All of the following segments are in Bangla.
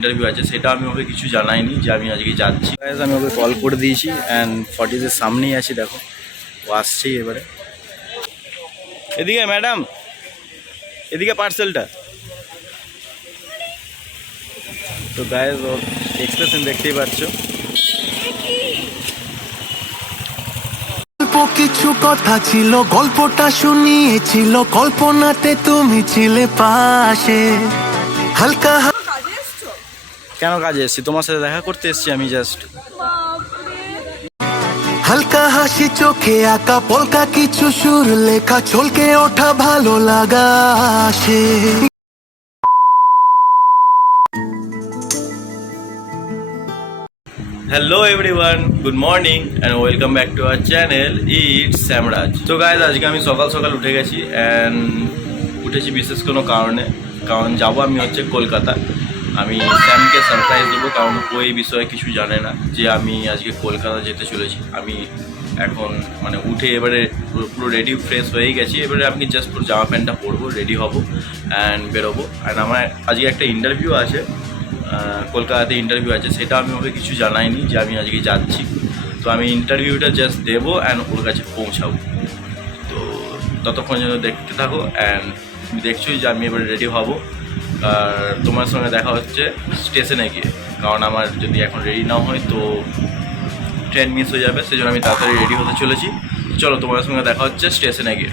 ইন্টারভিউ আছে সেটা আমি ওকে কিছু জানাইনি যে আমি আজকে যাচ্ছি। আমি ওকে কল করে দিয়েছি অ্যান্ড ফর্টিজের সামনেই আছি, দেখো ও আসছেই এবারে। এদিকে ম্যাডাম, এদিকে পার্সেলটা। তো গাইজ ওর এক্সপ্রেশন দেখতেই পাচ্ছ। কিছু কথা ছিল, গল্পটা শুনিয়েছিল, কল্পনাতে তুমি ছিলে পাশে। হালকা কেন কাজে এসছি? তোমার সাথে দেখা করতে এসছি আমি জাস্ট। হালকা হাসি চোখে আঁকা পলকা কিছু সুর লেখা, চলকে ওঠা ভালো লাগা আসে। Hello everyone, good morning and welcome back to our channel it's Shyamraj. তো গাইজ আজকে আমি সকাল সকাল উঠে গেছি অ্যান্ড উঠেছি বিশেষ কোনো কারণ যাবো আমি হচ্ছে কলকাতা। আমি স্যামকে সারপ্রাইজ দেবো, কারণ ও এই বিষয়ে কিছু জানে না যে আমি আজকে কলকাতা যেতে চলেছি। আমি এখন মানে উঠে এবারে পুরো রেডি ফ্রেশ হয়েই গেছি। এবারে আমি জাস্ট পুরো জামা প্যান্টটা পরবো, রেডি হব অ্যান্ড বেরোবো। অ্যান্ড আমার আজকে একটা ইন্টারভিউ আছে, কলকাতাতে ইন্টারভিউ আছে, সেটা আমি ওকে কিছু জানাইনি যে আমি আজকে যাচ্ছি। তো আমি ইন্টারভিউটা জাস্ট দেবো অ্যান্ড ওর কাছে পৌঁছাবো। তো ততক্ষণ যেন দেখতে থাকো অ্যান্ড দেখছোই যে আমি এবার রেডি হব। আর তোমার সঙ্গে দেখা হচ্ছে স্টেশনে গিয়ে, কারণ আমার যদি এখন রেডি না হয় তো ট্রেন মিস হয়ে যাবে, সেই জন্য আমি তাড়াতাড়ি রেডি হতে চলেছি। চলো তোমার সঙ্গে দেখা হচ্ছে স্টেশনে গিয়ে।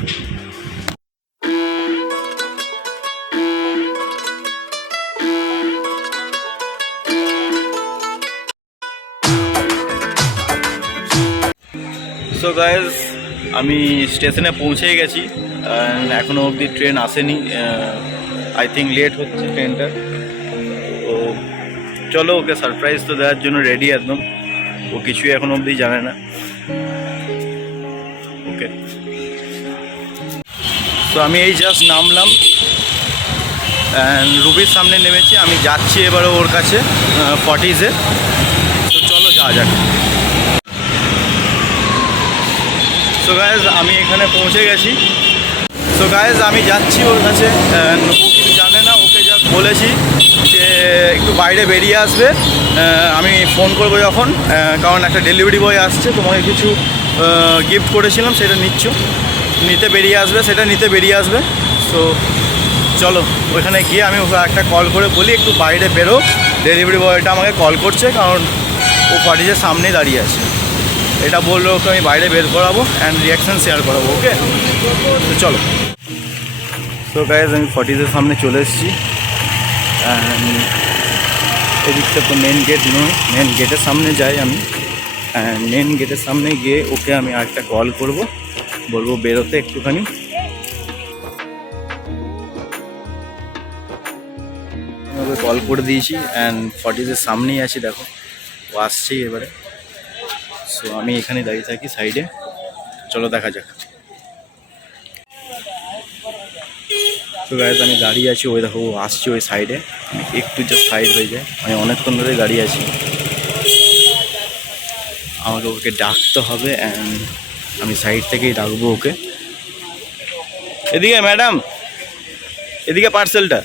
সো গাইজ আমি স্টেশনে পৌঁছেই গেছি, এখনও অবধি ট্রেন আসেনি। আই থিঙ্ক লেট হচ্ছে ট্রেনটা। তো চলো ওকে সারপ্রাইজ তো দেওয়ার জন্য রেডি একদম। ও কিছুই এখনও অবধি জানে না। ওকে, তো আমি এই জাস্ট নামলাম অ্যান্ড রুবির সামনে নেমেছি। আমি যাচ্ছি এবারে ওর কাছে ফর্টিজে। তো চলো যাওয়া যাক। সো গাইজ আমি এখানে পৌঁছে গেছি। সো গাইজ আমি যাচ্ছি ওর কাছে। ও কিছু জানে না, ওকে জাস্ট বলেছি যে একটু বাইরে বেরিয়ে আসবে, আমি ফোন করবো যখন, কারণ একটা ডেলিভারি বয় আসছে, তোমাকে কিছু গিফট করেছিলাম সেটা নিতে বেরিয়ে আসবে, সেটা নিতে বেরিয়ে আসবে। সো চলো ওইখানে গিয়ে আমি ওকে একটা কল করে বলি একটু বাইরে বেরো। ডেলিভারি বয়টা আমাকে কল করছে, কারণ ও ফর্টিজের সামনেই দাঁড়িয়ে আছে। এটা বললো ওকে আমি বাইরে বের করাবো অ্যান্ড রিয়াকশান শেয়ার করাবো। ওকে, তো চলো। তো গাইজ আমি ফর্টিজের সামনে চলে এসেছি অ্যান্ড এদিকটা তো মেন গেট নয়, মেন গেটের সামনে যাই আমি। অ্যান্ড মেন গেটের সামনে গিয়ে ওকে আমি আরেকটা কল করব, বলবো বেরোতে একটুখানি। আমি ওকে কল করে দিয়েছি অ্যান্ড ফর্টিজের সামনেই আছি, দেখো ও আসছেই এবারে। সো আমি এখানে দাঁড়িয়ে থাকি সাইডে, চলো দেখা যাক। তো গাইজ আমি দাঁড়িয়ে আছি, ওই দেখো ও আসছে ওই সাইডে। আমি একটু জাস্ট সাইড হয়ে যায়, আমি অনেকক্ষণ ধরে দাঁড়িয়ে আছি। আমাকে ওকে ডাকতে হবে অ্যান্ড আমি সাইড থেকেই ডাকবো ওকে। এদিকে ম্যাডাম, এদিকে পার্সেলটা।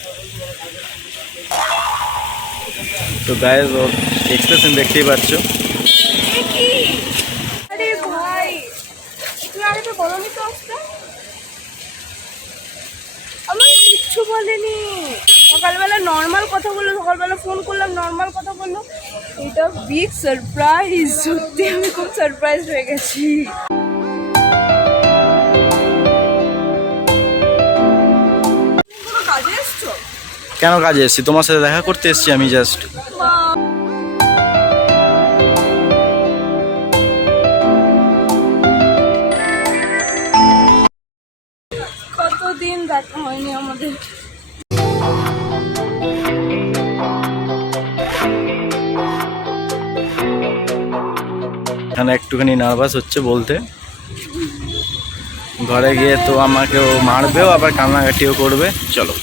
তো গাইজ ওর এক্সপ্রেশন দেখতেই পাচ্ছ। আমি কিচ্ছু বলিনি, সকালবেলা নর্মাল কথা বললো, সকালবেলা ফোন করলাম নর্মাল কথা বললো। এটা বিগ সারপ্রাইজ, সত্যি আমি খুব সারপ্রাইজ হয়ে গেছি। কাজে এসছো? কেন কাজে এসছি? তোমার সাথে দেখা করতে এসছি আমি জাস্ট। কতদিন দেখা হয়নি আমাদের। এখানে একটুখানি নার্ভাস হচ্ছে বলতে। ঘরে গিয়ে তো আমাকে ও মারবেও, আবার কান্নাকাটিও করবে। চলো।